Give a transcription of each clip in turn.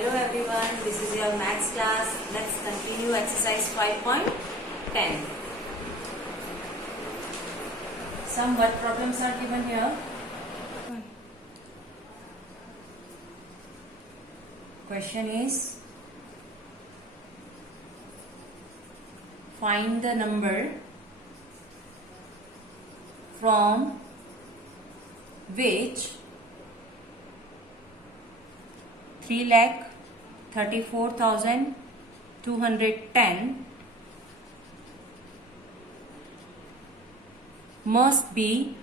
Hello everyone, this is your maths class. Let's continue exercise 5.10. Some what problems are given here? Question is, find the number from which 3,34,210 must be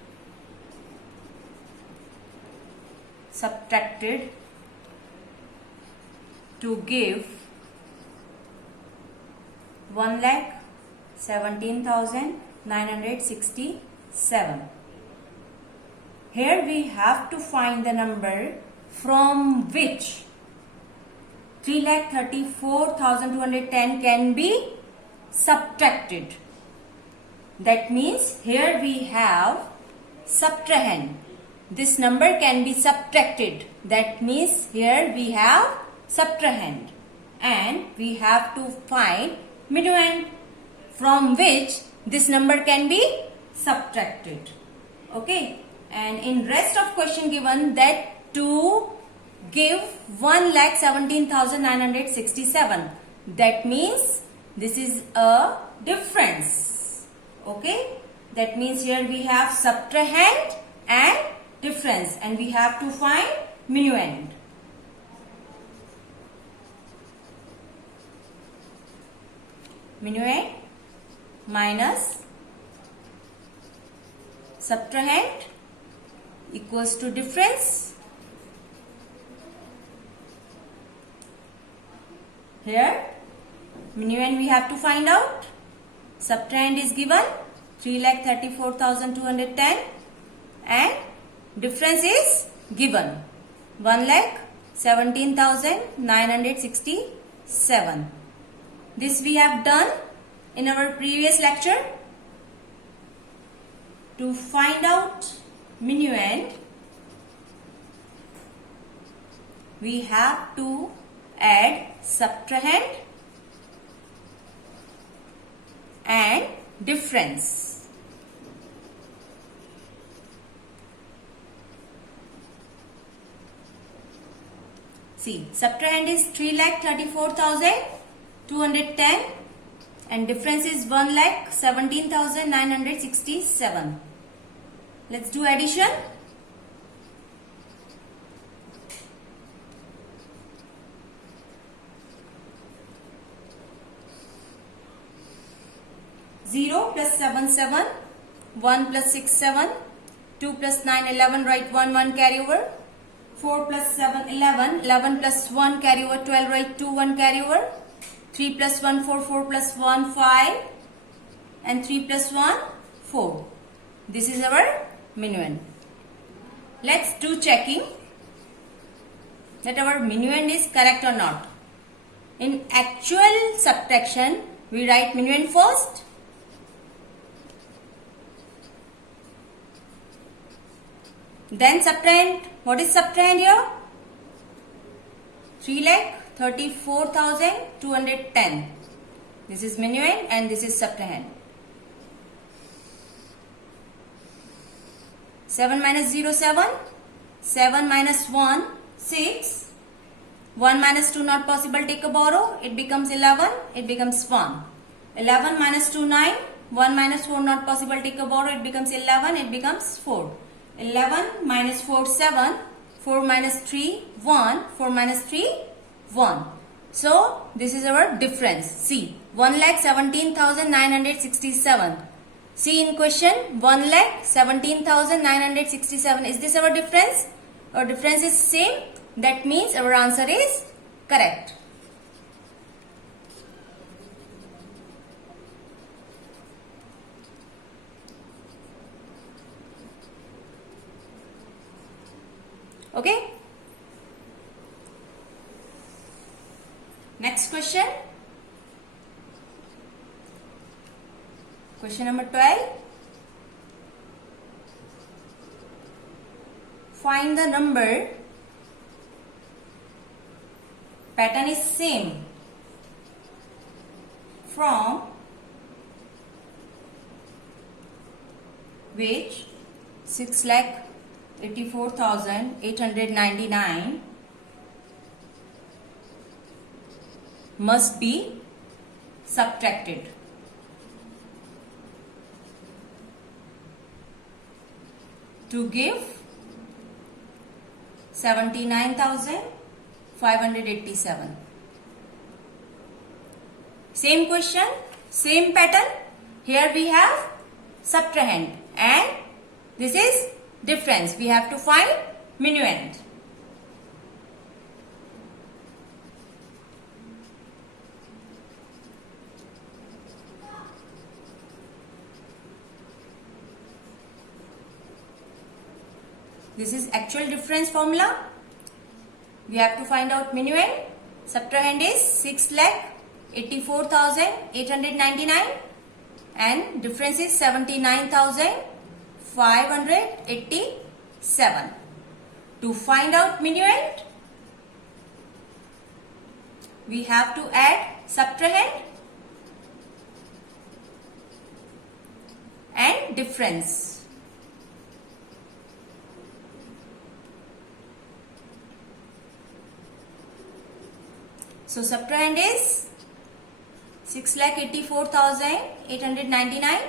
subtracted to give 1,17,967. Here we have to find the number from which 3,34,210 can be subtracted. That means here we have subtrahend. This number can be subtracted. That means here we have subtrahend. And we have to find minuend from which this number can be subtracted. Okay. And in rest of question given that to give 1,17,967. That means this is a difference. Okay. That means here we have subtrahend and difference, and we have to find minuend. Minuend minus subtrahend equals to difference. Here minuend we have to find out. Subtrahend is given 3,34,210 and difference is given 1,17,967. This we have done in our previous lecture. To find out minuend, we have to add subtrahend and difference. See, subtrahend is 3,34,210 and difference is 1,17,967. Let's do addition. Zero plus 7, 7, 1 plus 6, 7, 2 plus 9, 11, write 1, 1 carry over, 4 plus 7, 11, 11 plus 1 carry over, 12, write 2, 1 carry over, 3 plus 1, 4, 4 plus 1, 5, and 3 plus 1, 4. This is our minuend. Let's do checking that our minuend is correct or not. In actual subtraction, we write minuend first. Then subtrahend. What is subtrahend here? 3,34,210. This is minuend and this is subtrahend. 7 minus 0, 7. 7 minus 1, 6. 1 minus 2 not possible, take a borrow. It becomes 11. It becomes 1. 11 minus 2, 9. 1 minus 4 not possible, take a borrow. It becomes 11. It becomes 4. 11 minus 4, 7. 4 minus 3, 1. 4 minus 3, 1. So, this is our difference. See, 1,17,967. See in question, 1,17,967. Is this our difference? Our difference is same. That means our answer is correct. Okay. Next question. Question number 12. Find the number pattern is same from which 6,84,899 must be subtracted. To give 79,587. Same question, same pattern. Here we have subtrahend and this is difference. We have to find minuend. This is actual difference formula. We have to find out minuend. Subtrahend is 6,84,899 and difference is 79,587. To find out minuend, we have to add subtrahend and difference. So subtrahend is 6,84,899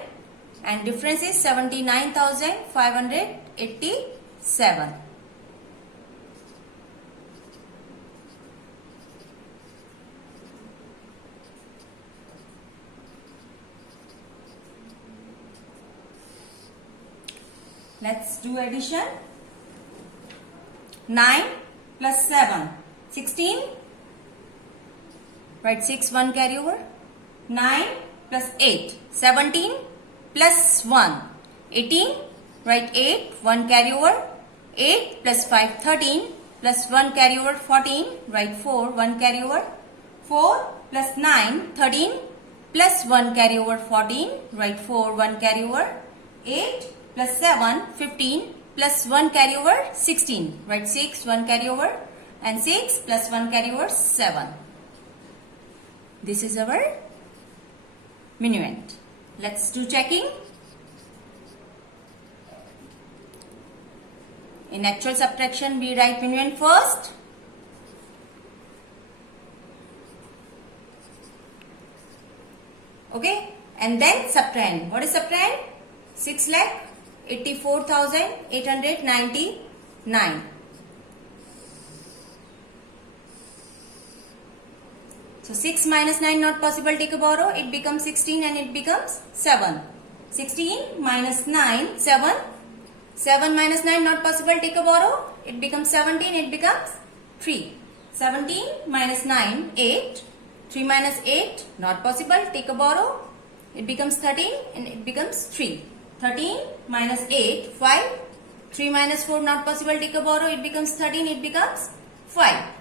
and difference is 79,587. Let's do addition. 9 plus 7, 16. Write 6, 1 carry over. 9 plus 8, 17 plus 1, 18. Write 8, 1 carry over. 8 plus 5, 13 plus 1 carry over, 14. Write 4, 1 carry over. 4 plus 9, 13 plus 1 carry over, 14. Write 4, 1 carry over. 8 plus 7, 15 plus 1 carry over, 16. Write 6, 1 carry over and 6 plus 1 carry over, 7. This is our minuend. Let's do checking. In actual subtraction, we write minuend first. Okay, and then subtrahend. What is subtrahend? 6,84,899. So 6 minus 9 not possible, take a borrow, it becomes 16 and it becomes 7. 16 minus 9, 7. 7 minus 9 not possible, take a borrow, it becomes 17, it becomes 3. 17 minus 9, 8. 3 minus 8 not possible, take a borrow, it becomes 13 and it becomes 3. 13 minus 8, 5. 3 minus 4 not possible, take a borrow, it becomes 13, it becomes 5.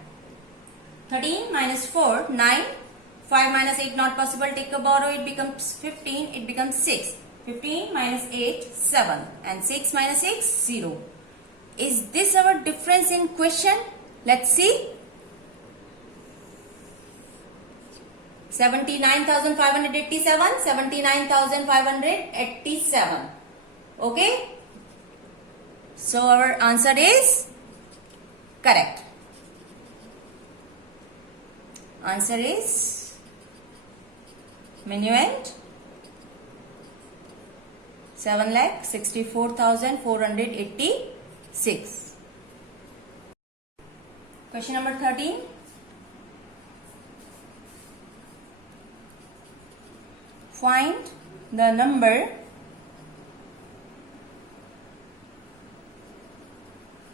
13 minus 4, 9. 5 minus 8 not possible, take a borrow, it becomes 15, it becomes 6. 15 minus 8, 7. And 6 minus 6, 0. Is this our difference in question? Let's see. 79,587, 79,587. Okay. So our answer is correct. Answer is minuend 7,64,486. Question number 13. Find the number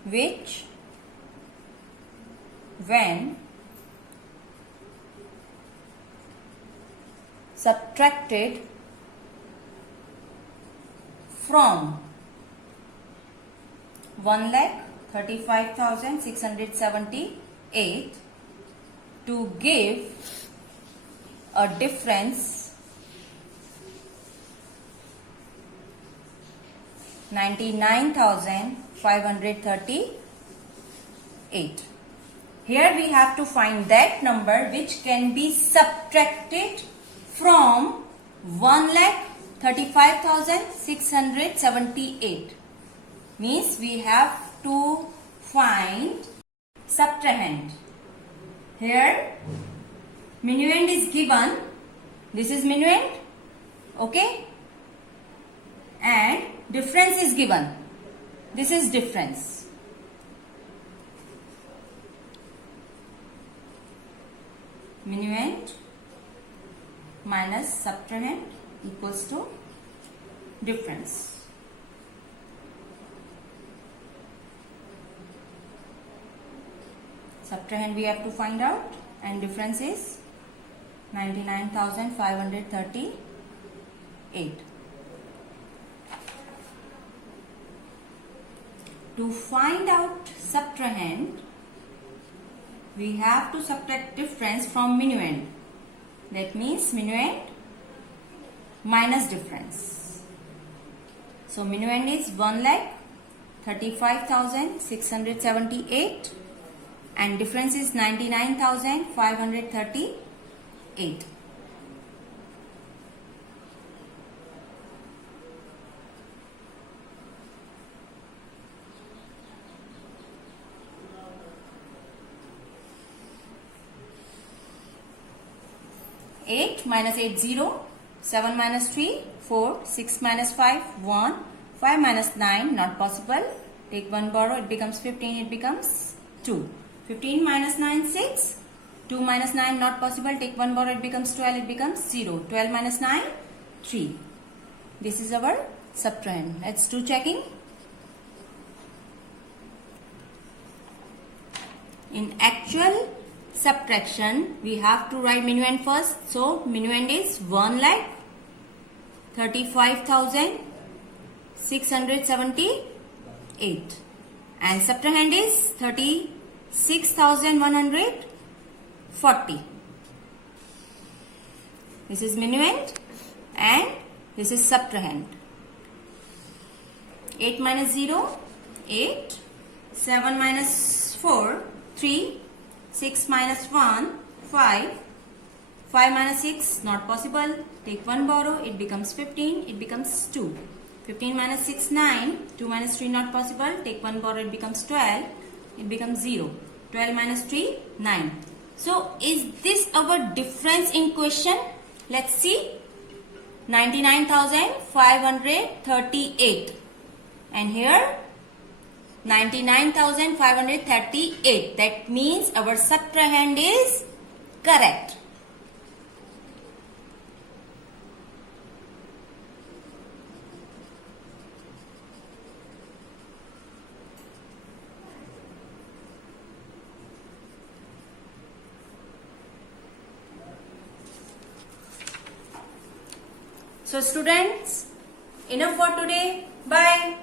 which, when subtracted from 1,35,678 to give a difference 99,538. Here we have to find that number which can be subtracted from 1,35,678. Means we have to find subtrahend. Here minuend is given. This is minuend. Okay. And difference is given. This is difference. Minuend minus subtrahend equals to difference. Subtrahend we have to find out, and difference is 99,538. To find out subtrahend, we have to subtract difference from minuend. That means minuend minus difference. So minuend is 1,35,678 and difference is 99,538. Eight minus 8 0, 7 minus 3 4, 6 minus 5 1, 5 minus 9 not possible. Take 1 borrow, it becomes 15, it becomes 2. 15 minus 9 6, 2 minus 9 not possible. Take 1 borrow, it becomes 12, it becomes 0. 12 minus 9 3. This is our subtrahend. Let's do checking. In actual subtraction, we have to write minuend first. So minuend is 1,35,678 and subtrahend is 36,140. This is minuend and this is subtrahend. 8 minus 0 8, 7 minus 4 3, 6 minus 1 5, 5 minus 6 not possible. Take 1 borrow, it becomes 15, it becomes 2. 15 minus 6 9, 2 minus 3 not possible. Take 1 borrow, it becomes 12, it becomes 0. 12 minus 3 9. So is this our difference in question? Let's see. 99,538 and here 99,538. That means our subtrahend is correct. So students, enough for today. Bye.